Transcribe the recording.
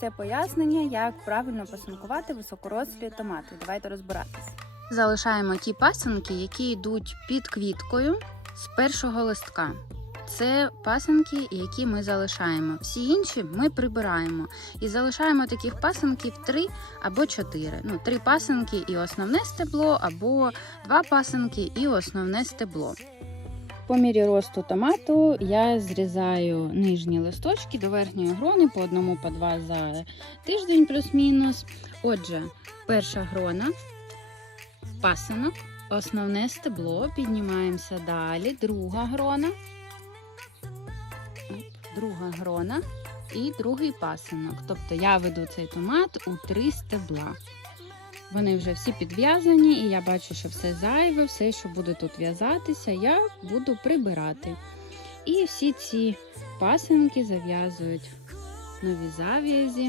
Це пояснення, як правильно пасинкувати високорослі томати. Давайте розбиратись. Залишаємо ті пасинки, які йдуть під квіткою з першого листка. Це пасинки, які ми залишаємо. Всі інші ми прибираємо і залишаємо таких пасинків три або чотири. Ну, три пасинки і основне стебло, або два пасинки і основне стебло. По мірі росту томату я зрізаю нижні листочки до верхньої грони по одному, по два за тиждень плюс-мінус. Отже, перша грона, пасинок, основне стебло, піднімаємося далі, друга грона, друга грона і другий пасинок. Тобто я веду цей томат у три стебла. Вони вже всі підв'язані, і я бачу, що все зайве, все, що буде тут в'язатися, я буду прибирати. І всі ці пасинки зав'язують нові зав'язі.